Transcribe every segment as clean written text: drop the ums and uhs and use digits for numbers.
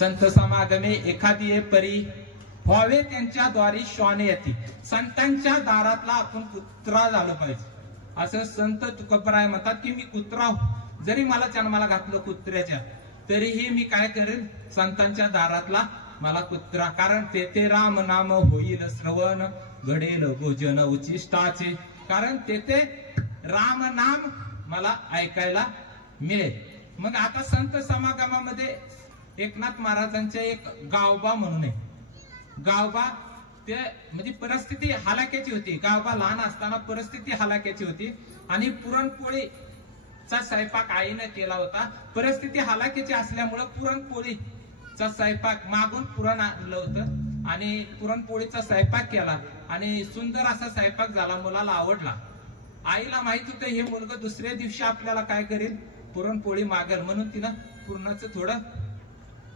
संत समागमे एखादी परी व्हावे त्यांच्याद्वारे श्वाने येते. संतांच्या दारातला आपण कुत्रा झालं पाहिजे असं संत तुकोबराय म्हणतात की मी कुत्रा, जरी मला जन्माला घातलं कुत्र्याच्या तरीही मी काय करेन, संतांच्या दारातला मला कुत्रा, कारण तेथे राम नाम होईल श्रवण, घडेल भोजन उचिष्टाचे, कारण तेथे राम नाम मला ऐकायला मिळेल. मग आता संत समागमामध्ये एकनाथ महाराजांचे एक गावबा म्हणून आहे. गावबा ते म्हणजे परिस्थिती हालाक्याची होती. गावबा लहान असताना परिस्थिती हालाक्याची होती आणि पुरणपोळीचा स्वयंपाक आईने केला होता. परिस्थिती हालाक्याची असल्यामुळे पुरणपोळीचा स्वयंपाक मागून पुरण आणलं होतं आणि पुरणपोळीचा स्वयंपाक केला आणि सुंदर असा स्वयंपाक झाला. मुलाला आवडला. आईला माहित होतं हे मुलगा दुसऱ्या दिवशी आपल्याला काय करेल, पुरणपोळी मागेल, म्हणून तिनं पुरणाचं थोडं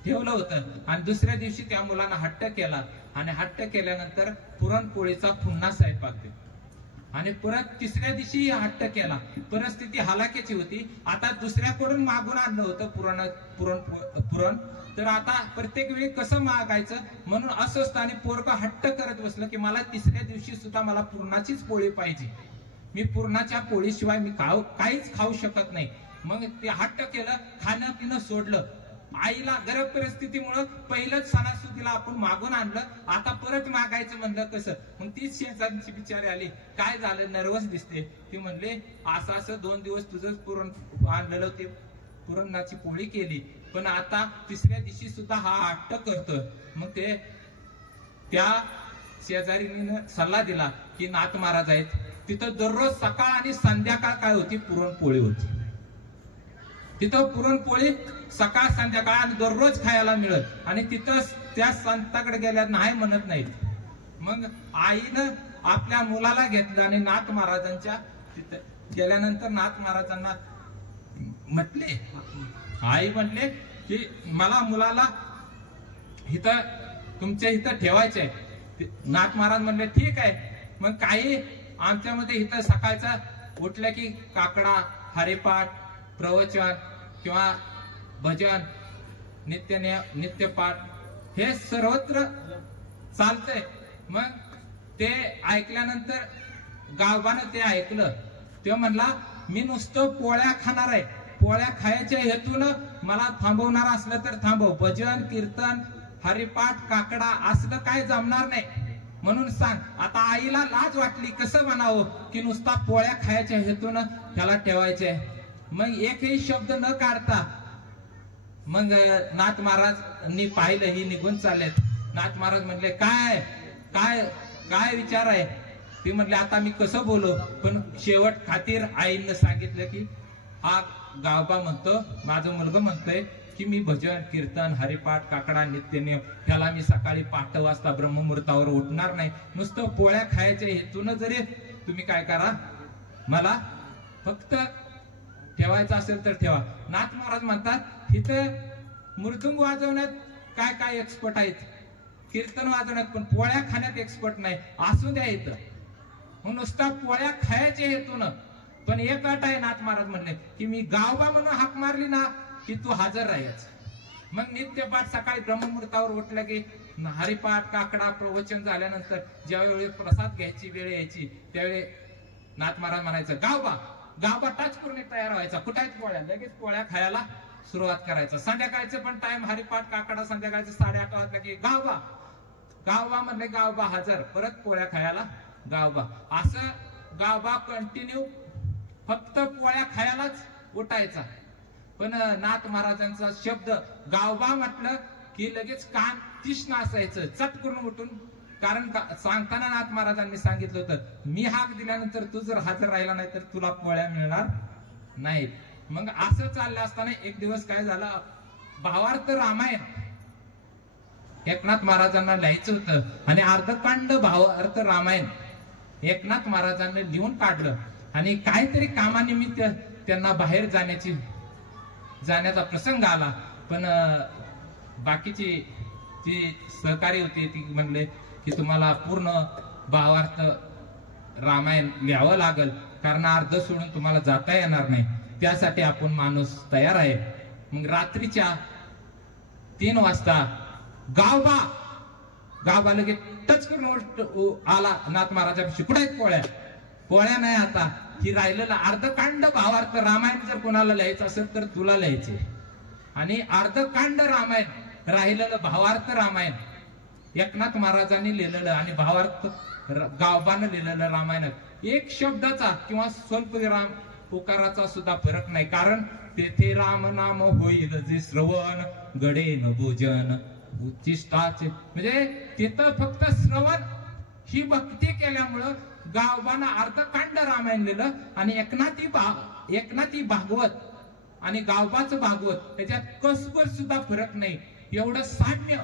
ठेवलं होतं आणि दुसऱ्या दिवशी त्या मुलानं हट्ट केला आणि हट्ट केल्यानंतर पुरणपोळीचा पुन्हा स्वयंपाक दिला आणि परत तिसऱ्या दिवशी हट्ट केला. परिस्थिती हालाकीची होती. आता दुसऱ्याकडून मागून आणलं होतं पुरण, तर आता प्रत्येक वेळी कसं मागायचं म्हणून अस्वस्थ आणि पोरगा हट्ट करत बसलं की मला तिसऱ्या दिवशी सुद्धा मला पुरणाचीच पोळी पाहिजे, मी पुरणाच्या पोळीशिवाय मी काहीच खाऊ शकत नाही. मग ते हट्ट केलं, खाणं पिणं सोडलं. आईला गरीब परिस्थितीमुळे पहिलंच सणासुदीला आपण मागून आणलं, आता परत मागायचं म्हणलं कसं. मग तीच शेजारची बिचारी आली, काय झालं, नर्वस दिसते. ती म्हणले असं 2 दिवस तुझंच पुरण आणलेलं, ते पुरणाची पोळी केली, पण आता तिसऱ्या दिवशी सुद्धा हा हट्ट करतोय. मग ते त्या शेजारीने सल्ला दिला की नाथ महाराज आहेत, तिथं दररोज सकाळ आणि संध्याकाळ काय होती, पुरणपोळी होती. तिथं पुरणपोळी सकाळ संध्याकाळ आणि दररोज खायला मिळत आणि तिथं त्या संताकडे गेल्या नाही म्हणत नाहीत. मग आईनं आपल्या मुलाला घेतलं आणि नाथ महाराजांच्या तिथं गेल्यानंतर नाथ महाराजांना म्हटले, आई म्हटले की मला मुलाला इथं तुमच्या इथं ठेवायचंय. नाथ महाराज म्हणले ठीक आहे. मग काही आमच्यामध्ये इथं सकाळचा उठलं की काकडा, हरिपाठ, प्रवचन किंवा भजन, नित्यपाठ हे सर्वत्र चालतंय. मग ते ऐकल्यानंतर गावबानं ते ऐकलं. ते म्हणला मी नुसतं पोळ्या खाणार आहे, पोळ्या खायच्या हेतून मला थांबवणार असलं तर थांबव, भजन कीर्तन हरिपाठ काकडा असलं काय जमणार नाही म्हणून सांग. आता आईला लाज वाटली, कसं म्हणावं की नुसता पोळ्या खायच्या हेतून त्याला ठेवायचे. मग एकही शब्द न काढता मग नाथ महाराजांनी पाहिलं ही निघून चाललेत. नाथ महाराज म्हटले काय काय काय विचार आहे. ती म्हटले आता मी कसं बोलू, पण शेवट खातीर आईनं सांगितलं की हा गावबा म्हणतो, माझं मुलगा म्हणतोय की मी भजन कीर्तन हरिपाठ काकडा नित्यनियम ह्याला मी सकाळी 5 वाजता ब्रह्ममुहूर्तावर उठणार नाही, नुसतं पोळ्या खायच्या हेतून जरी तुम्ही काय करा, मला फक्त ठेवायचं असेल तर ठेवा. नाथ महाराज म्हणतात इथं मृदुंग वाजवण्यात काय काय एक्सपर्ट आहेत, कीर्तन वाजवण्यात, पण पोळ्या खाण्यात एक्सपर्ट नाही. असू द्या इथं नुसता पोळ्या खायच्या हेतून. पण एक अट आहे, नाथ महाराज म्हणले की मी गावबा म्हणून हाक मारली ना की तू हजर राहायचं. मग नित्यपाठ सकाळी ब्रह्ममुहूर्तावर उठलं की हरिपाठ काकडा प्रवचन झाल्यानंतर ज्यावेळी प्रसाद घ्यायची वेळ यायची त्यावेळी नाथ महाराज म्हणायचं गावबा, गावबा टच करून तयार व्हायचा. कुठायच पोळ्या, लगेच पोळ्या खायला सुरुवात करायचं. संध्याकाळचं पण टाइम हरिपाठ काकडा संध्याकाळचं 8:30 वाजला की गावबा, गावबा म्हणले गावबा हजर, परत पोळ्या खायला गावबा. असं गावबा कंटिन्यू फक्त पोळ्या खायलाच उठायचा. पण नाथ महाराजांचा शब्द गावबा म्हटलं की लगेच कान तीक्ष्ण असायचं, चट करून उठून. कारण सांगताना नाथ महाराजांनी सांगितलं होतं मी हाक दिल्यानंतर तू जर हजर राहिला नाही तर तुला पोळ्या मिळणार नाहीत. मग असं चाललं असताना एक दिवस काय झालं, भावार्थ रामायण एकनाथ महाराजांना लिहायचं होतं आणि अर्धकांड भावार्थ रामायण एकनाथ महाराजांनी लिहून काढलं आणि काहीतरी कामानिमित्त त्यांना बाहेर जाण्याचा प्रसंग आला. पण बाकीची जी सहकारी होती ती म्हणले की तुम्हाला पूर्ण भावार्थ रामायण लिहावं लागेल, कारण अर्ध सोडून तुम्हाला जाता येणार नाही, त्यासाठी आपण माणूस तयार आहे. मग रात्रीच्या 3 वाजता गावबा लगेच टच करून आला नाथ महाराजापाशी. कुठे आहेत पोळ्या? पोळ्या नाही आता. ही राहिलेलं अर्धकांड भावार्थ रामायण जर कोणाला लिहायचं असेल तर तुला लिहायचे. आणि अर्धकांड रामायण राहिलेलं भावार्थ रामायण एकनाथ महाराजांनी लिहिलेलं आणि भावार्थ गावबानं लिहिलेलं रामायणात एक शब्दाचा किंवा स्वल्पविराम उकाराचा सुद्धा फरक नाही. कारण तेथे राम नाम होईल जे श्रवण गडे न भोजन उच्चिष्टाचे. म्हणजे तिथं फक्त श्रवण ही भक्ती केल्यामुळं गावबानं अर्धकांड रामायण लिहिलं. आणि एकनाथी भागवत आणि गावबाचं भागवत त्याच्यात कसभर सुद्धा फरक नाही. एवढं साम्य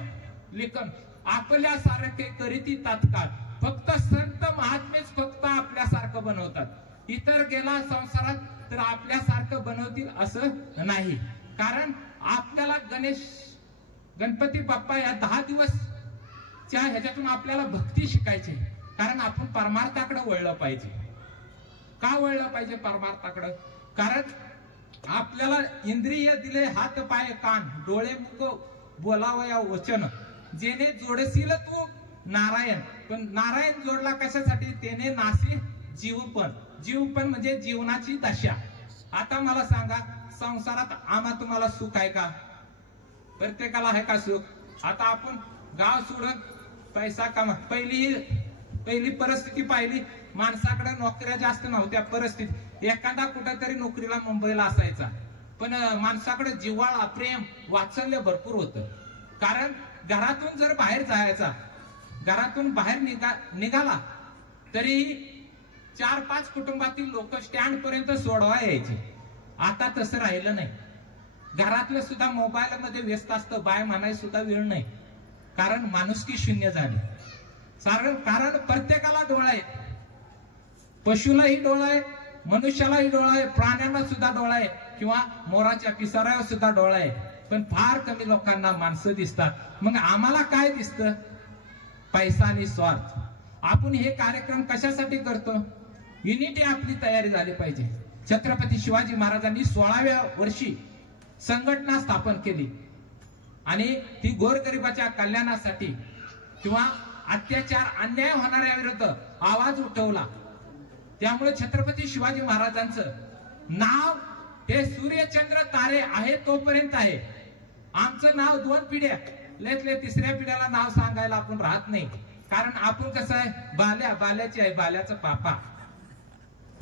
लेखन आपल्यासारखे करीती तात्काळ. फक्त संत महात्मेच फक्त आपल्यासारखं बनवतात. इतर गेला संसारात तर आपल्यासारखं बनवतील असं नाही. कारण आपल्याला गणपती बाप्पा या 10 दिवसच्या ह्याच्यातून आपल्याला भक्ती शिकायची. कारण आपण परमार्थाकडे वळलं पाहिजे. का वळलं पाहिजे परमार्थाकडे? कारण आपल्याला इंद्रिय दिले हात पाय कान डोळे मुख बोलावया वचन. जेने जोडशील तू नारायण. पण नारायण जोडला कशासाठी? त्याने नासी जीवपण म्हणजे जीवनाची दशा. आता मला सांगा, संसारात आम्हा तुम्हाला सुख आहे का? प्रत्येकाला आहे का सुख? आता आपण गाव सोडून पैसा कमा. पहिली परिस्थिती पाहिली, माणसाकडे नोकऱ्या जास्त नव्हत्या. परिस्थिती एखादा कुठेतरी नोकरीला मुंबईला असायचा, पण माणसाकडे जिव्हाळा प्रेम वात्सल्य भरपूर होतं. कारण घरातून जर बाहेर जायचा, घरातून बाहेर निघाला तरी 4-5 कुटुंबातील लोक स्टँड पर्यंत सोडवा यायचे. आता तसं राहिलं नाही. घरातलं सुद्धा मोबाईल मध्ये व्यस्त असतं. बाय म्हणाय सुद्धा वेळ नाही. कारण माणुसकी शून्य झाली. कारण प्रत्येकाला डोळा आहे. पशुलाही डोळा आहे, मनुष्यालाही डोळा आहे, प्राण्यांना सुद्धा डोळा आहे, किंवा मोराच्या पिसाऱ्यावर सुद्धा डोळा आहे. पण फार कमी लोकांना माणसं दिसतात. मग आम्हाला काय दिसतं? पैसा आणि स्वार्थ. आपण हे कार्यक्रम कशासाठी करतो? युनिटी आपली तयारी झाली पाहिजे. छत्रपती शिवाजी महाराजांनी 16व्या वर्षी संघटना स्थापन केली आणि ती गोरगरिबाच्या कल्याणासाठी किंवा अत्याचार अन्याय होणाऱ्या विरुद्ध आवाज उठवला. त्यामुळे छत्रपती शिवाजी महाराजांचं नाव हे सूर्यचंद्र तारे आहे तोपर्यंत आहे. आमचं नाव 2 पिढ्या लयतले 3ऱ्या पिढ्याला नाव सांगायला आपण राहत नाही. कारण आपण कसं आहे, बाल्याची आहे, बाल्याचं पापा.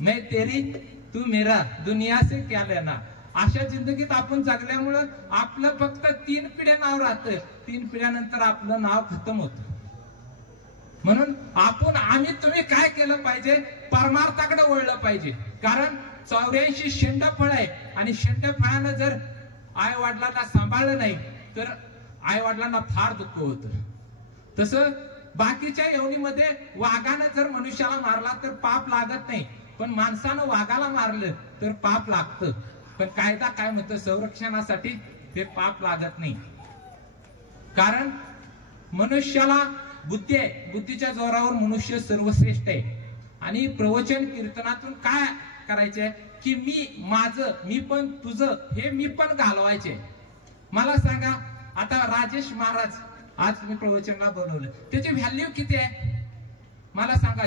मैं तेरी तू मेरा दुनिया से क्या लेना. अशा जिंदगीत आपण जगल्यामुळं आपलं फक्त 3 पिढ्या नाव राहतं. 3 पिढ्यानंतर आपलं नाव खतम होतं. म्हणून आम्ही तुम्ही काय केलं पाहिजे? परमार्थाकडे वळलं पाहिजे. कारण 84 शेंडफळ आहे आणि शेंडफळानं जर आई वडिलांना सांभाळलं नाही तर आई वडिलांना फार दुःख होतं. तसं बाकीच्या योनीमध्ये वाघानं जर मनुष्याला मारला तर पाप लागत नाही, पण माणसानं वाघाला मारलं तर पाप लागतं. पण कायदा काय म्हणतो? संरक्षणासाठी ते पाप लागत नाही. कारण मनुष्याला बुद्धी आहे. बुद्धीच्या जोरावर मनुष्य सर्वश्रेष्ठ आहे. आणि प्रवचन कीर्तनातून काय करायचे की मी पण तुझं हे मी पण घालवायचे. मला सांगा, आता राजेश महाराज आज मी प्रवचनला बनवलं, त्याची व्हॅल्यू किती आहे? मला सांगा.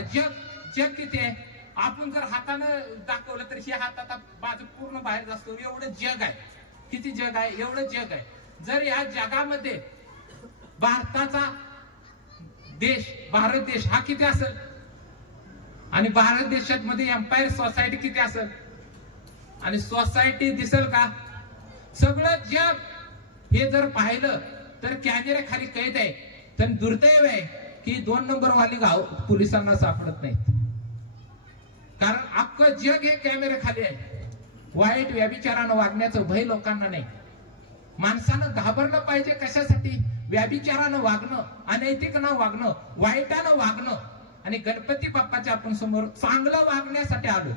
जग किती आहे? आपण जर हाताने दाखवलं तर हे हात आता बाजू पूर्ण बाहेर असतो. एवढं जग आहे. किती जग आहे? एवढं जग आहे. जर या जगामध्ये भारताचा देश, भारत देश हा किती असेल? आणि भारत देशात मध्ये एम्पायर सोसायटी किती असेल? आणि सोसायटी दिसेल का? सगळं जग हे जर पाहिलं तर कॅमेरे खाली कैद आहे. तर दुर्दैव आहे की 2 नंबर वाली गाव पोलिसांना सापडत नाही. कारण अख्खं जग हे कॅमेरे खाली आहे. वाईट व्यभिचारानं वागण्याचं भय लोकांना नाही. माणसानं घाबरलं पाहिजे. कशासाठी? व्यभिचारानं वागणं, अनैतिकनं वागणं, वाईटानं वागणं. आणि गणपती बाप्पाच्या आपण समोर चांगलं वागण्यासाठी आलो.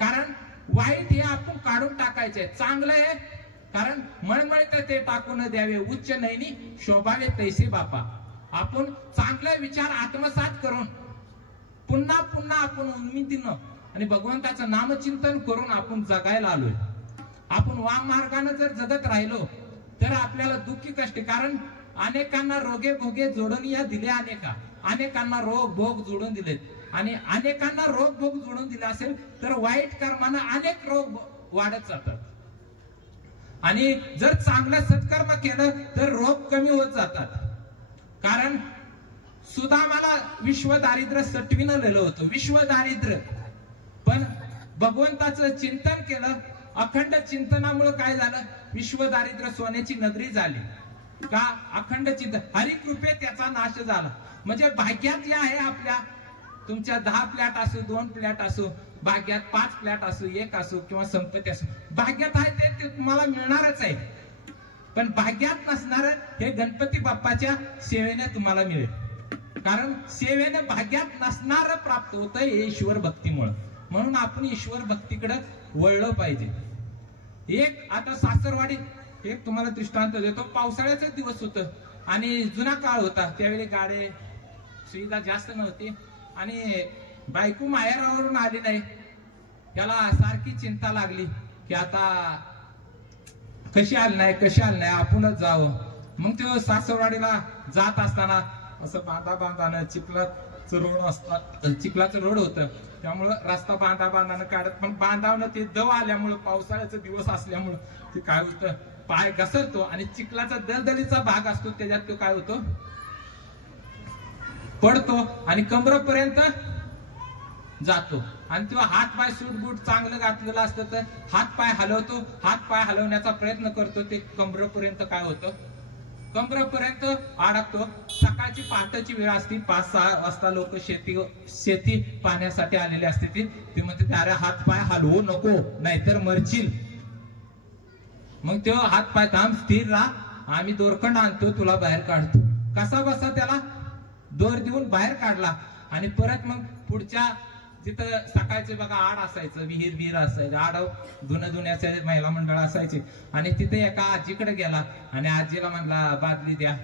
कारण वाईट हे आपण काढून टाकायचे. चांगलं आहे कारण मळमळते ते टाकून द्यावे, उच्च नैनी शोभावे तैसे बापा. आपण चांगले विचार आत्मसात करून पुन्हा पुन्हा आपण उन्मितीनं आणि भगवंताचं नामचिंतन करून आपण जगायला आलोय. आपण वाम मार्गाने जर जगत राहिलो तर आपल्याला दुःखी कष्ट, कारण अनेकांना रोगे भोगे जोडून या दिले, अनेकांना रोग भोग जोडून दिलेत, आणि अनेकांना रोग भोग जोडून दिले असेल तर वाईट कर्मानं अनेक रोग वाढत जातात, आणि जर चांगलं सत्कर्म केलं तर रोग कमी होत जातात. कारण सुदामाला विश्व दारिद्र्य सटविनं लिहिलं होतं, विश्व दारिद्र्य, पण भगवंताचं चिंतन केलं, अखंड चिंतनामुळे काय झालं, विश्व दारिद्र्य सोन्याची नगरी झाली. का? अखंड चिंतन, हरिकृपे त्याचा नाश झाला. म्हणजे भाग्यात जे आहे आपल्या, तुमच्या 10 फ्लॅट असो, 2 फ्लॅट असो, भाग्यात 5 फ्लॅट असो, 1 असो किंवा संपत्ती असो, भाग्यात आहे ते तुम्हाला मिळणारच आहे. पण भाग्यात नसणार हे गणपती बाप्पाच्या सेवेने तुम्हाला मिळेल. कारण सेवेने भाग्यात नसणार प्राप्त होतं ईश्वर भक्तीमुळे. म्हणून आपण ईश्वर भक्तीकडे वळलं पाहिजे. एक आता सासरवाडी, एक तुम्हाला दृष्टांत देतो. पावसाळ्याचे दिवस होतं आणि जुना काळ होता, त्यावेळी गाडी सुविधा जास्त नव्हती, आणि बायको माहेरावरून आली नाही. त्याला सारखी चिंता लागली की आता कशी आली नाही, आपणच जावं. मग तो सासरवाडीला जात असताना असं बांधानं चिखलाचं रोड असतात, चिखलाचं रोड होतं, त्यामुळं रस्ता बांधानं काढत, पण बांधावनं ते दव आल्यामुळं, पावसाळ्याचा दिवस असल्यामुळं ते काय होतं, पाय घसरतो आणि चिखलाचा दलदलीचा भाग असतो, त्याच्यात तो काय होतो, पडतो आणि कमरेपर्यंत जातो. आणि तो हात पाय सूटबूट चांगलं घातलेलं असतं तर हात पाय हलवतो, हात पाय हलवण्याचा प्रयत्न करतो, ते कमरेपर्यंत काय होतं, कमरेपर्यंत अडकतो. सकाळची पहाटेची वेळ असती, 5-6 वाजता लोक शेती पाहण्यासाठी आलेले असते. ते म्हणते अरे हात पाय हलवू नको नाहीतर मरशील. मग तो हात पाय थांब, स्थिर राहा, आम्ही दोरखंड आणतो, तुला बाहेर काढतो. कसा बसा त्याला दोर देऊन बाहेर काढला. आणि परत मग पुढच्या तिथं सकाळचे बघा आड असायचं, विहीर असायचं, आड धुण्याचे महिला मंडळ असायचे, आणि तिथे एका आजीकडे गेला आणि आजीला म्हणला बादली द्या,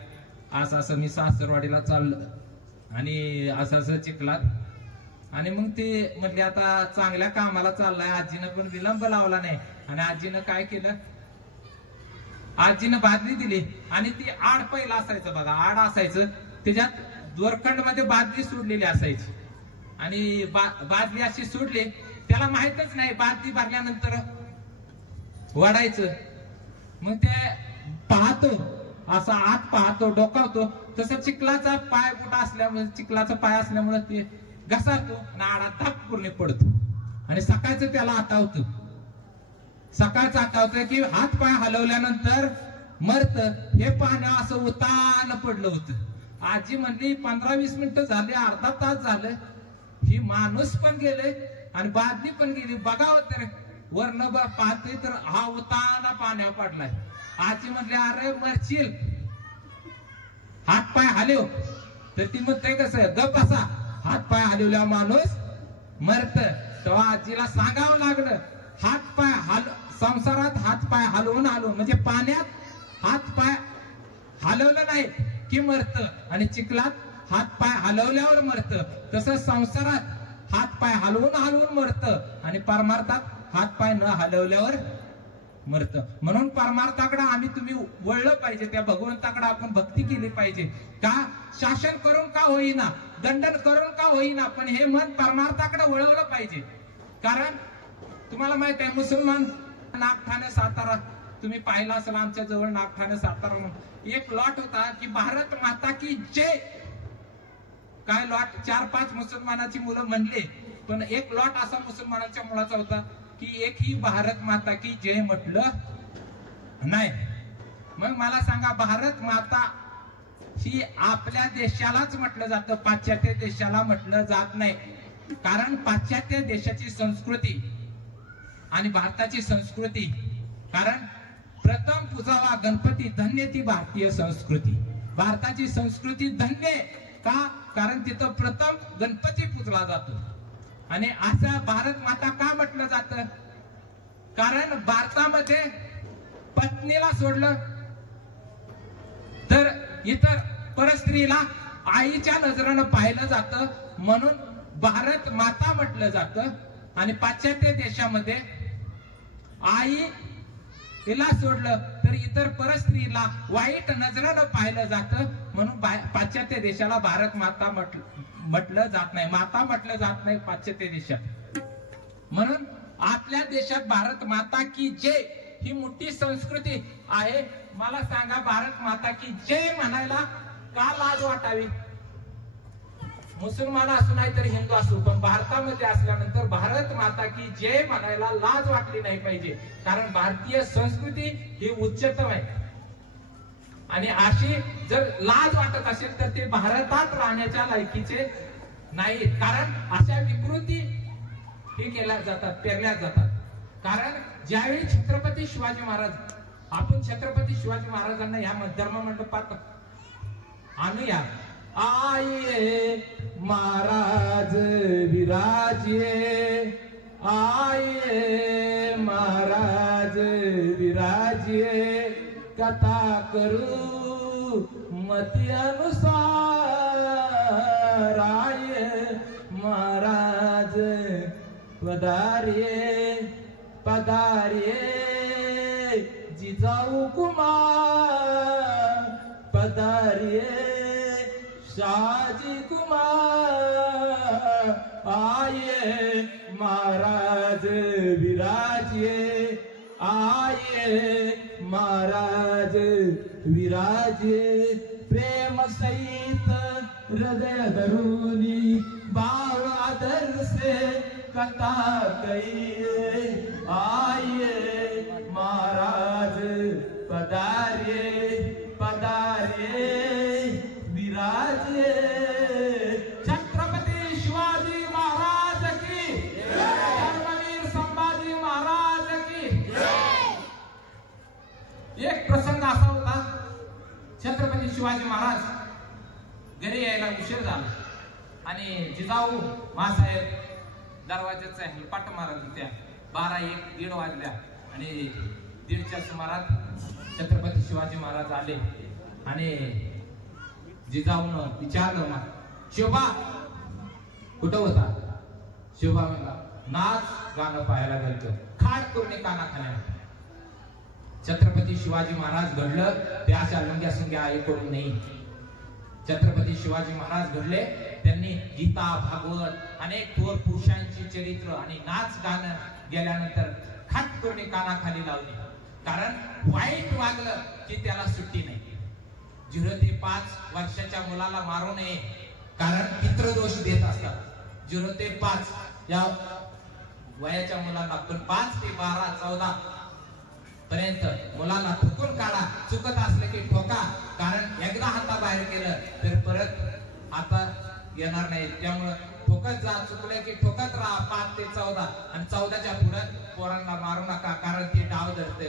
असं मी सासरवाडीला चाललं आणि असं चिखलात. आणि मग ते म्हटले आता चांगल्या कामाला चाललाय, आजीनं पण विलंब लावला नाही, आणि आजीनं काय केलं, आजीनं बादली दिली, आणि ती आड पहिला असायचं बघा, आड असायचं, त्याच्यात दोरखंड मध्ये बादली सोडलेली असायची, आणि बादली अशी सोडली, त्याला माहितच नाही बादली भरल्यानंतर वाढायचं. मग ते पाहतो, असा आत पाहतो, डोकावतो, तसं चिखलाचा पाय कुठं असल्यामुळे, चिखलाचा पाय असल्यामुळे ते घसरतो आणि आडा धापपूर्ण पडतो. आणि सकाळचं त्याला आठवतं, सकाळचं आठवतं की हात पाय हलवल्यानंतर मरत, हे पाहणं असं उतान पडलं होतं. आजी म्हणली 15-20 मिनिटं झाले, अर्धा तास झालं, ही माणूस पण गेले आणि बादली पण गेली, बघावं तर वर्ण पाहते तर हा उताना पाण्यावर पडलाय. आजी म्हटले अरे मरशील, हात पाय हलव. तर ती म्हणते कसं, गप बसा, हात पाय हलवल्या माणूस मरत. तेव्हा आजीला सांगावं लागलं, हात पाय संसारात हात पाय हलवून म्हणजे पाण्यात हात पाय हलवलं नाही की मरत, आणि चिखलात हात पाय हलवल्यावर मरत. तसं संसारात हात पाय हलवून मरत, आणि परमार्थात हात पाय न हलवल्यावर मरत. म्हणून परमार्थाकडे आम्ही तुम्ही वळलं पाहिजे, त्या भगवंताकडे आपण भक्ती केली पाहिजे. का? शासन करून का होईना, दंडन करून का होईना, पण हे मन परमार्थाकडे वळवलं पाहिजे. कारण तुम्हाला माहित आहे, मुसलमान नागठाणे सातारा तुम्ही पाहिला असेल, आमच्या जवळ नागठाणे सातारा एक लॉट होता की भारत माता की जय. काय लॉट, 4-5 मुसलमानाची मुलं म्हणले, पण एक लॉट असा मुसलमानांच्या मुलाचा होता की एक ही भारत माता की जय म्हटलं नाही. मग मला सांगा, भारत माता ही आपल्या देशालाच म्हटलं जातं, पाश्चात्य देशाला म्हटलं जात नाही. कारण पाश्चात्य देशाची संस्कृती आणि भारताची संस्कृती, कारण प्रथम पूजावा गणपती, धन्य ती भारतीय संस्कृती. भारताची संस्कृती धन्य का? कारण तिथं प्रथम गणपती पूजला जातो. आणि असा भारत माता का म्हटलं जातं? कारण भारतामध्ये पत्नीला सोडलं तर इतर परस्त्रीला आईच्या नजरेनं पाहिलं जातं, म्हणून भारत माता म्हटलं जातं. आणि पाश्चात्य देशामध्ये आई तिला सोडलं तर तर इतर परस्त्रीला वाईट नजरेनं पाहिलं जातं, म्हणून पाश्चात्य देशाला भारत माता म्हटलं जात नाही, माता म्हटलं जात नाही पाश्चात्य देशात. म्हणून आपल्या देशात भारत माता की जय ही मोठी संस्कृती आहे. मला सांगा, भारत माता की जय म्हणायला का लाज वाटावी? मुसलमान असू नाही तर हिंदू असू, पण भारतामध्ये असल्यानंतर भारत माता की जय म्हणायला लाज वाटली नाही पाहिजे, कारण भारतीय संस्कृती ही उच्चतम आहे. आणि अशी जर लाज वाटत असेल तर ते भारतात राहण्याच्या लायकीचे नाहीत, कारण अशा विकृती हे केल्या जातात, पेरल्या जातात. कारण ज्यावेळी छत्रपती शिवाजी महाराज, आपण छत्रपती शिवाजी महाराजांना या धर्म मंडपात आणूया. आये महाराज विराजिए, आये महाराज विराजिए, कथा करू मती अनुसार, आये महाराज पधारिए पधारिए जिजाऊ कुमार, पधारिए शाहजी कुमार, आये महाराज विराजिए, आये महाराज विराजिए, प्रेम सहित हृदय धरूनी भाव आदर से कथा कहिए, आइए महाराज पधारिए पधारिए विराजिए. छत्रपती शिवाजी महाराज की, धर्मवीर संभाजी महाराज की. एक प्रसंग असा होता, छत्रपती शिवाजी महाराज घरी यायला उशीर झाला आणि जिजाऊ मासाहेब दरवाजाचा हेलपाट मारत होत्या. 12-1 वाजल्या आणि 1:30च्या सुमारात छत्रपती शिवाजी महाराज आले आणि जिजाऊनं विचारलं, ना शोभा कुठं होता? शोभा म्हणला, नाच गाणं पाहायला गेलतो, खाट करून कानाखान्या. छत्रपती शिवाजी महाराज घडलं ते अशा लंग्या सुंग्या आईकडून नाही. छत्रपती शिवाजी महाराज घडले, त्यांनी गीता, भागवत, अनेक थोर पुरुषांची चरित्र आणि नाच गाणं गेल्यानंतर खाट करून कानाखाली लावली. कारण वाईट वागलं की त्याला सुट्टी नाही. 0 ते 5 वर्षाच्या मुलाला मारू नये, कारण पितृदोष देत असतात. 0 ते 5 या वयाच्या मुलांना, पण 5 ते 12, 14 पर्यंत मुलांना ठोकून काढा. चुकत असले की ठोका, कारण एकदा हाताबाहेर केलं तर परत आता येणार नाही. त्यामुळे ठोकत जा, चुकले की ठोकत राहा. 5 ते 14 आणि 14च्या पुढे पोरांना मारू नका, कारण ते डाव धरते.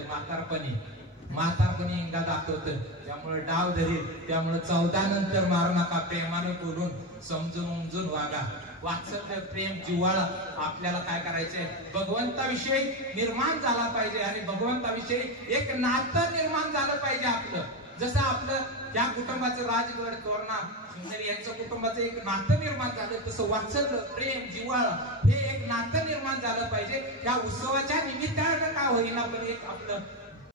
म्हातारपणी इंगा दाखवत, त्यामुळे डाव धरील. त्यामुळे 14 नंतर मारू नका. प्रेमाने बोलून समजून उमजून वागा. वात्सल्य, प्रेम, जिव्हाळा आपल्याला काय करायचंय? भगवंताविषयी निर्माण झाला पाहिजे आणि भगवंताविषयी एक नातं निर्माण झालं पाहिजे आपलं. जसं आपलं त्या कुटुंबाचं राजगड, तोरणा, सुंदरी यांचं कुटुंबाचं एक नातं निर्माण झालं, तसं वात्सल्य, प्रेम, जिव्हाळा हे एक नातं निर्माण झालं पाहिजे. त्या उत्सवाच्या निमित्तानं का होईना, पण एक आपलं